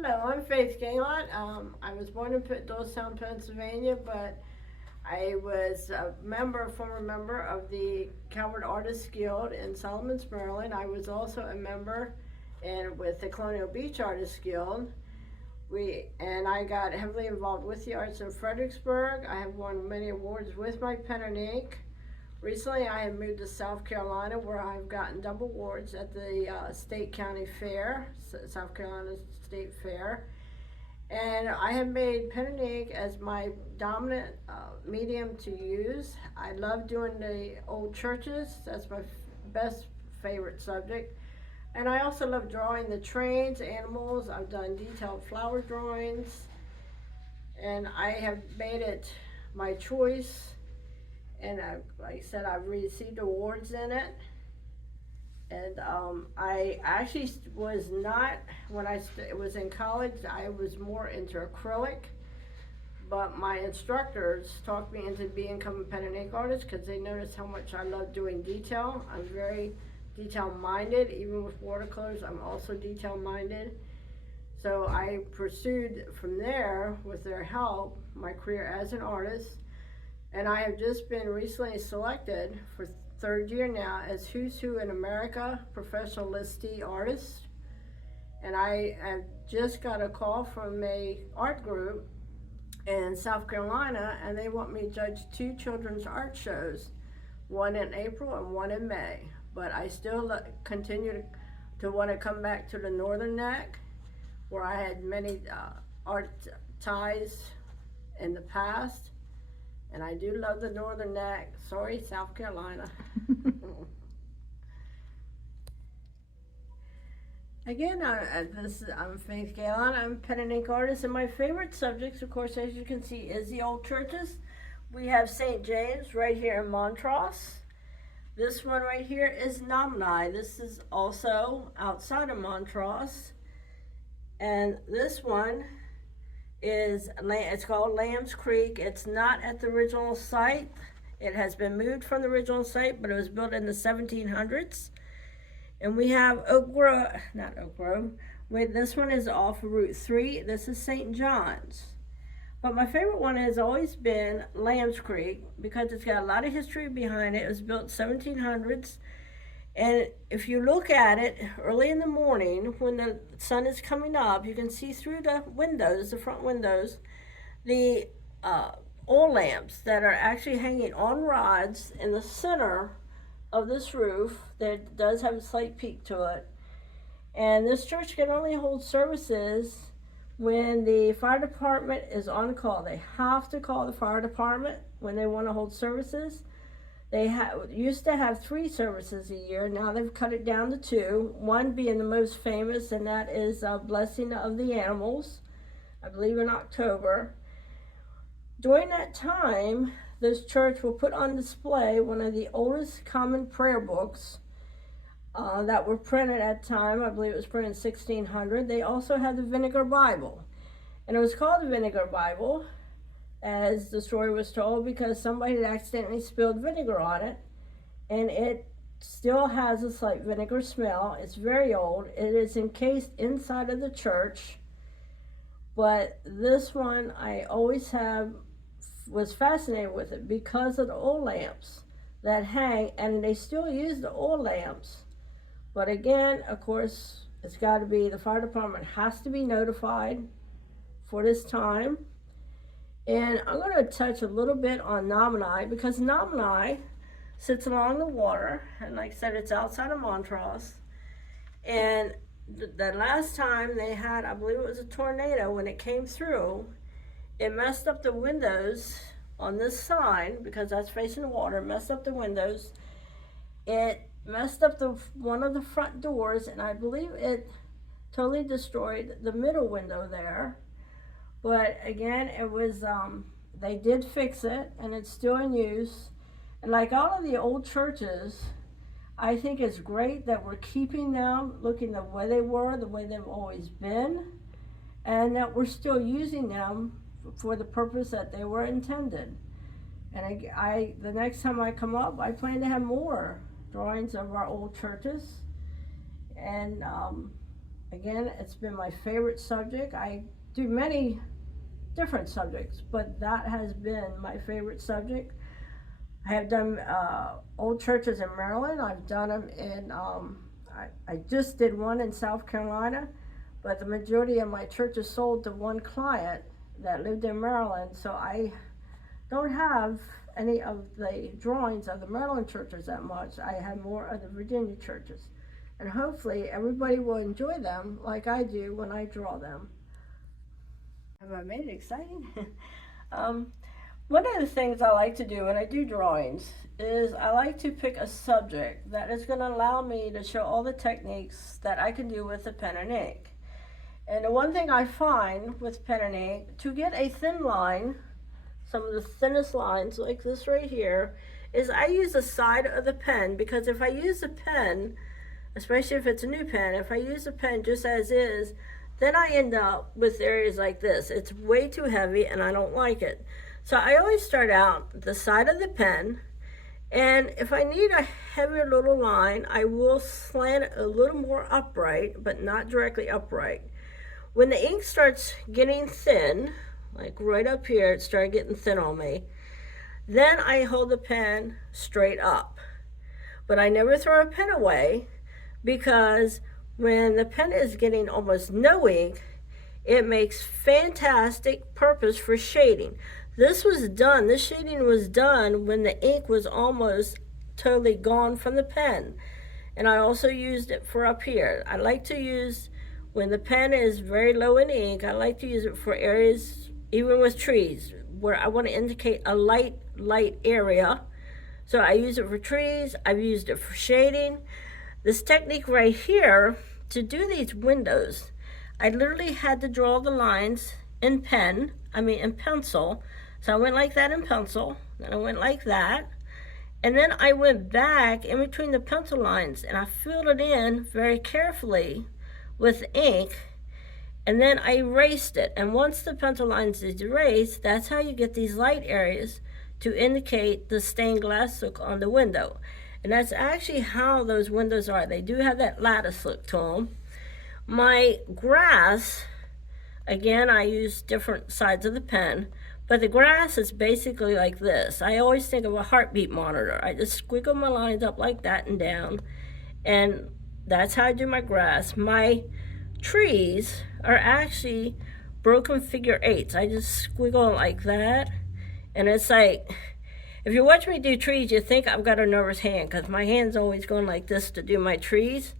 Hello, I'm Faith Gallot. I was born in Doylestown, Pennsylvania, but I was former member of the Calvert Artists Guild in Solomons, Maryland. I was also a member with the Colonial Beach Artists Guild. I got heavily involved with the arts in Fredericksburg. I have won many awards with my pen and ink. Recently, I have moved to South Carolina, where I've gotten double awards at the State County Fair, South Carolina State Fair. And I have made pen and ink as my dominant medium to use. I love doing the old churches. That's my best favorite subject. And I also love drawing the trains, animals. I've done detailed flower drawings. And I have made it my choice. And like I said, I've received awards in it. And I actually was not, when I was in college, I was more into acrylic. But my instructors talked me into becoming a pen and ink artist because they noticed how much I love doing detail. I'm very detail minded. Even with watercolors, I'm also detail minded. So I pursued from there, with their help, my career as an artist. And I have just been recently selected for third year now as Who's Who in America Professional Listee Artist. And I have just got a call from a art group in South Carolina, and they want me to judge two children's art shows, one in April and one in May. But I still continue to want to come back to the Northern Neck, where I had many art ties in the past. And I do love the Northern Neck. Sorry, South Carolina. Again, I'm Faith Gallon. I'm a pen and ink artist, and my favorite subjects, of course, as you can see, is the old churches. We have St. James right here in Montrose. This one right here is Nomini. This is also outside of Montrose. And this one it's called Lamb's Creek. It's not at the original site. It has been moved from the original site, but it was built in the 1700s. And we have not Oak Grove. Wait, this one is off of Route 3. This is St. John's. But my favorite one has always been Lamb's Creek because it's got a lot of history behind it. It was built 1700s. And if you look at it early in the morning when the sun is coming up, you can see through the windows, the front windows, the oil lamps that are actually hanging on rods in the center of this roof that does have a slight peak to it. And this church can only hold services when the fire department is on call. They have to call the fire department when they want to hold services. They used to have 3 services a year. Now they've cut it down to 2. One being the most famous, and that is Blessing of the Animals, I believe in October. During that time, this church will put on display one of the oldest common prayer books that were printed at the time. I believe it was printed in 1600. They also had the Vinegar Bible. And it was called the Vinegar Bible, as the story was told, because somebody had accidentally spilled vinegar on it, and it still has a slight vinegar smell. It's very old. It is encased inside of the church, but this one I always was fascinated with it because of the oil lamps that hang, and they still use the oil lamps. But again, of course, it's got to be, the fire department has to be notified for this time. And I'm going to touch a little bit on Nomini because Nomini sits along the water, and like I said, it's outside of Montrose. And the last time they had, I believe it was a tornado, when it came through, it messed up the windows on this sign because that's facing the water, messed up the windows. It messed up one of the front doors, and I believe it totally destroyed the middle window there. But again, it was, they did fix it, and it's still in use. And like all of the old churches, I think it's great that we're keeping them looking the way they were, the way they've always been, and that we're still using them for the purpose that they were intended. And the next time I come up, I plan to have more drawings of our old churches. And Again, it's been my favorite subject. I do many different subjects, but that has been my favorite subject. I have done old churches in Maryland. I've done them in, I just did one in South Carolina, but the majority of my churches sold to one client that lived in Maryland, so I don't have any of the drawings of the Maryland churches that much. I have more of the Virginia churches. And hopefully everybody will enjoy them like I do when I draw them. Have I made it exciting? One of the things I like to do when I do drawings is I like to pick a subject that is going to allow me to show all the techniques that I can do with a pen and ink. And the one thing I find with pen and ink, to get a thin line, some of the thinnest lines like this right here, is I use the side of the pen, because if I use the pen, especially if it's a new pen, if I use the pen just as is, then I end up with areas like this. It's way too heavy and I don't like it. So I always start out the side of the pen, and if I need a heavier little line, I will slant it a little more upright, but not directly upright. When the ink starts getting thin, like right up here, it started getting thin on me, then I hold the pen straight up. But I never throw a pen away, because when the pen is getting almost no ink, it makes fantastic purpose for shading. This shading was done when the ink was almost totally gone from the pen. And I also used it for up here. I like to use, when the pen is very low in ink, I like to use it for areas, even with trees, where I want to indicate a light area. So I use it for trees, I've used it for shading. This technique right here, to do these windows, I literally had to draw the lines in pencil. So I went like that in pencil, then I went like that, and then I went back in between the pencil lines and I filled it in very carefully with ink, and then I erased it. And once the pencil lines is erased, that's how you get these light areas to indicate the stained glass look on the window. And that's actually how those windows are. They do have that lattice look to them. My grass, again, I use different sides of the pen, but the grass is basically like this. I always think of a heartbeat monitor. I just squiggle my lines up like that and down, and that's how I do my grass. My trees are actually broken figure eights. I just squiggle like that, and it's like, if you watch me do trees, you think I've got a nervous hand, because my hand's always going like this to do my trees,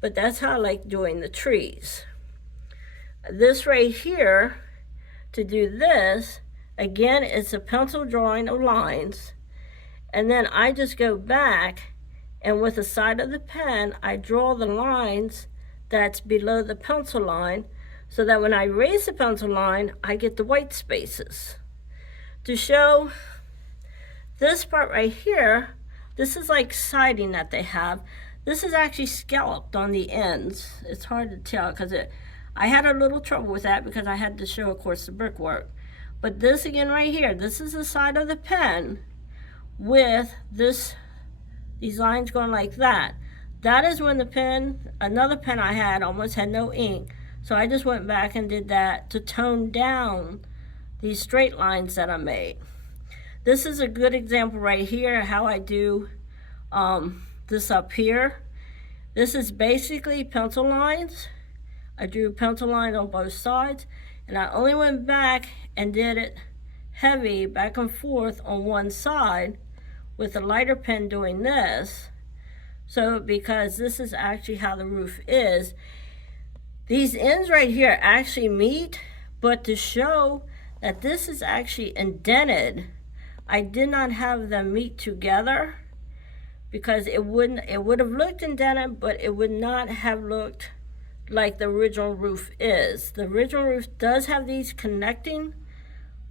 but that's how I like doing the trees. This right here, to do this, again, it's a pencil drawing of lines, and then I just go back, and with the side of the pen, I draw the lines that's below the pencil line, so that when I erase the pencil line, I get the white spaces. To show this part right here, this is like siding that they have. This is actually scalloped on the ends. It's hard to tell because I had a little trouble with that because I had to show, of course, the brickwork. But this again right here, this is the side of the pen with these lines going like that. That is when the pen, another pen I had almost had no ink. So I just went back and did that to tone down these straight lines that I made. This is a good example right here how I do this up here. This is basically pencil lines. I drew pencil lines on both sides, and I only went back and did it heavy back and forth on one side with a lighter pen doing this. So because this is actually how the roof is, these ends right here actually meet, but to show that this is actually indented, I did not have them meet together, because it would have looked indented, but it would not have looked like the original roof is. The original roof does have these connecting,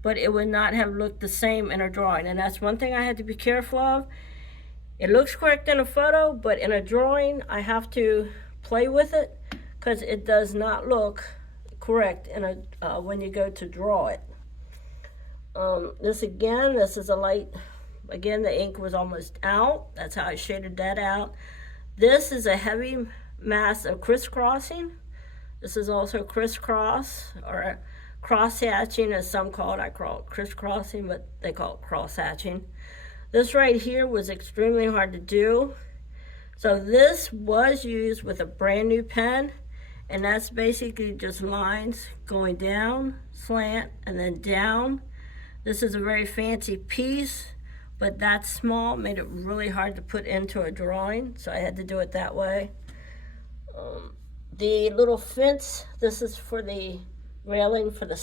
but it would not have looked the same in a drawing, and that's one thing I had to be careful of. It looks correct in a photo, but in a drawing I have to play with it because it does not look correct in a when you go to draw it. This is a light, again, the ink was almost out. That's how I shaded that out. This is a heavy mass of crisscrossing. This is also crisscross, or cross hatching as some call it. I call it crisscrossing, but they call it cross hatching. This right here was extremely hard to do. So this was used with a brand new pen, and that's basically just lines going down, slant, and then down. This is a very fancy piece, but that small made it really hard to put into a drawing, so I had to do it that way. The little fence, this is for the railing for the,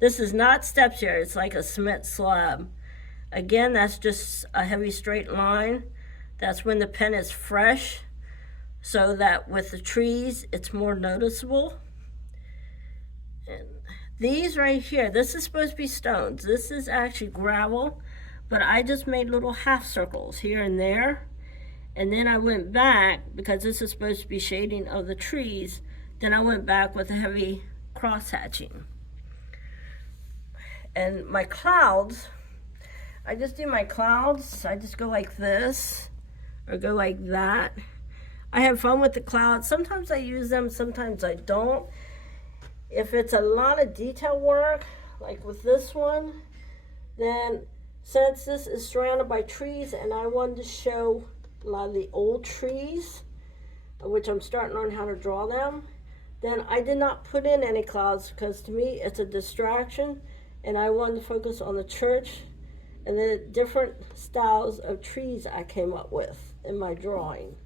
this is not steps here, it's like a cement slab. Again, that's just a heavy straight line. That's when the pen is fresh, so that with the trees, it's more noticeable. And these right here, this is supposed to be stones. This is actually gravel, but I just made little half circles here and there. And then I went back, because this is supposed to be shading of the trees, then I went back with a heavy cross hatching. And my clouds, I just do my clouds, I just go like this, or go like that. I have fun with the clouds. Sometimes I use them, sometimes I don't. If it's a lot of detail work, like with this one, then since this is surrounded by trees and I wanted to show a lot of the old trees, which I'm starting on how to draw them, then I did not put in any clouds, because to me it's a distraction, and I wanted to focus on the church and the different styles of trees I came up with in my drawing.